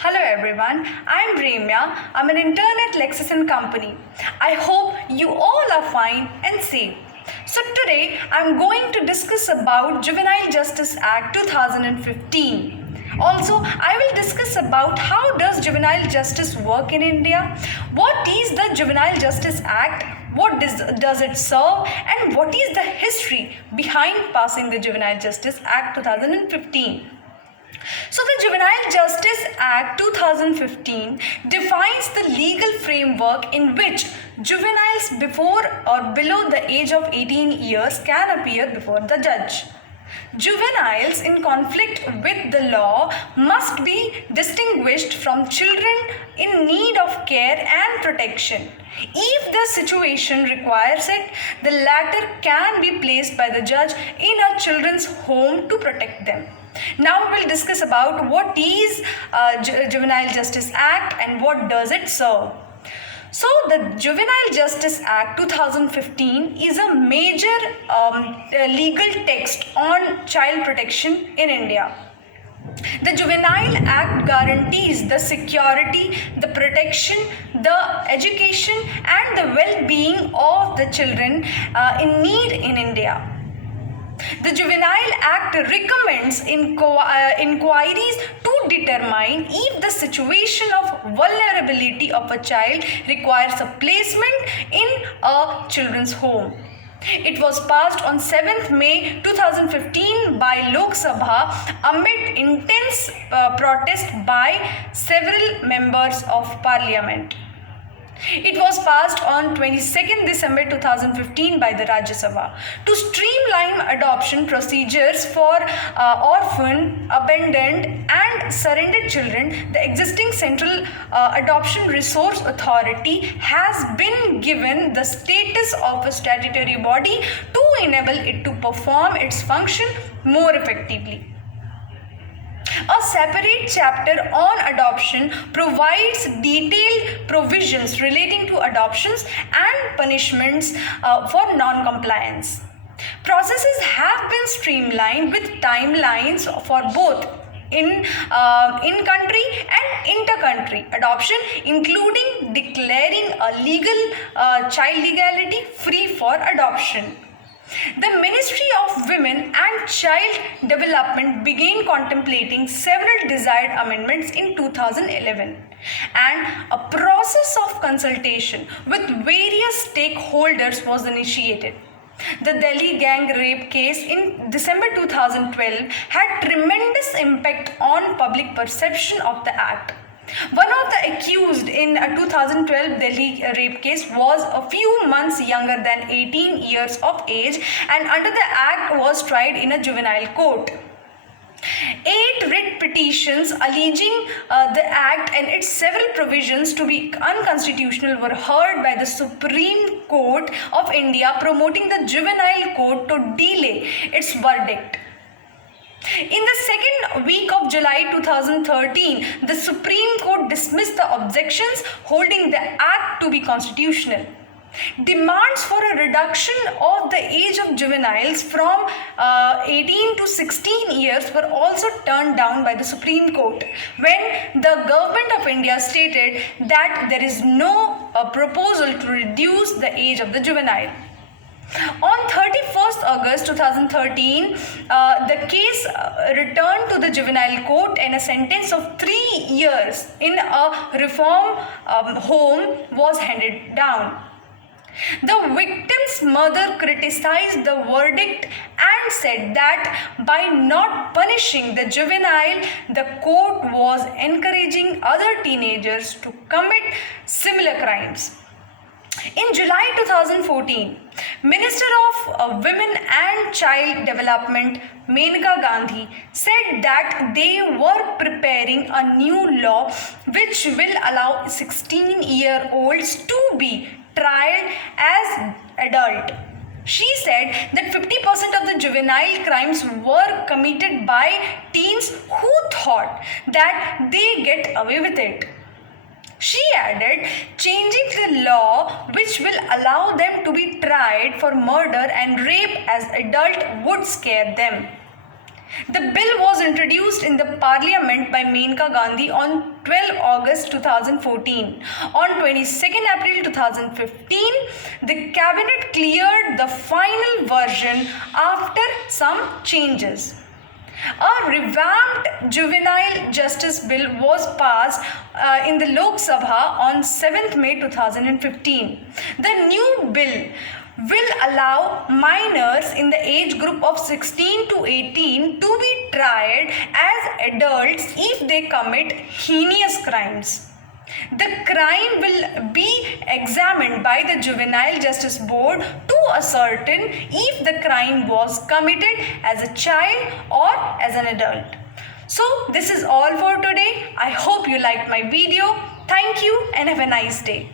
Hello everyone, I'm Remiya. I'm an intern at LEXIS and Company. I hope you all are fine and safe. So today I'm going to discuss about Juvenile Justice Act 2015. Also, I will discuss about how does juvenile justice work in India, what is the Juvenile Justice Act, what does it serve, and what is the history behind passing the Juvenile Justice Act 2015. So the Juvenile Justice Act 2015 defines the legal framework in which juveniles before or below the age of 18 years can appear before the judge. Juveniles in conflict with the law must be distinguished from children in need of care and protection. If the situation requires it, the latter can be placed by the judge in a children's home to protect them. Now we will discuss about what is Juvenile Justice Act and what does it serve. So the Juvenile Justice Act 2015 is a major legal text on child protection in India. The Juvenile Act guarantees the security, the protection, the education and the well-being of the children in need in India. The Juvenile Act recommends inquiries to determine if the situation of vulnerability of a child requires a placement in a children's home. It was passed on 7th May 2015 by Lok Sabha amid intense protest by several members of parliament. It was passed on 22nd December 2015 by the Rajya Sabha to streamline adoption procedures for orphan, abandoned and surrendered children. The existing Central Adoption Resource Authority has been given the status of a statutory body to enable it to perform its function more effectively. A separate chapter on adoption provides detailed provisions relating to adoptions and punishments for non-compliance. Processes have been streamlined with timelines for both in-country and inter-country adoption, including declaring a legal child legality free for adoption. The Ministry of Women and Child Development began contemplating several desired amendments in 2011, and a process of consultation with various stakeholders was initiated. The Delhi gang rape case in December 2012 had tremendous impact on public perception of the act. One of the accused in a 2012 Delhi rape case was a few months younger than 18 years of age and under the act was tried in a juvenile court. 8 writ petitions alleging the act and its several provisions to be unconstitutional were heard by the Supreme Court of India, promoting the juvenile court to delay its verdict. In the second week of July 2013, the Supreme Court dismissed the objections, holding the act to be constitutional. Demands for a reduction of the age of juveniles from 18 to 16 years were also turned down by the Supreme Court when the Government of India stated that there is no proposal to reduce the age of the juvenile. On 31st August 2013, the case returned to the juvenile court and a sentence of 3 years in a reform home was handed down. The victim's mother criticized the verdict and said that by not punishing the juvenile, the court was encouraging other teenagers to commit similar crimes. In July 2014, Minister of Women and Child Development Maneka Gandhi said that they were preparing a new law which will allow 16-year-olds to be tried as adult. She said that 50% of the juvenile crimes were committed by teens who thought that they get away with it. She added, changing the law which will allow them to be tried for murder and rape as adult would scare them. The bill was introduced in the parliament by Menka Gandhi on 12 August 2014. On 22nd April 2015, the cabinet cleared the final version after some changes. A revamped juvenile justice bill was passed in the Lok Sabha on 7th May 2015. The new bill will allow minors in the age group of 16 to 18 to be tried as adults if they commit heinous crimes. The crime will be examined by the Juvenile Justice Board to ascertain if the crime was committed as a child or as an adult. So this is all for today. I hope you liked my video. Thank you and have a nice day.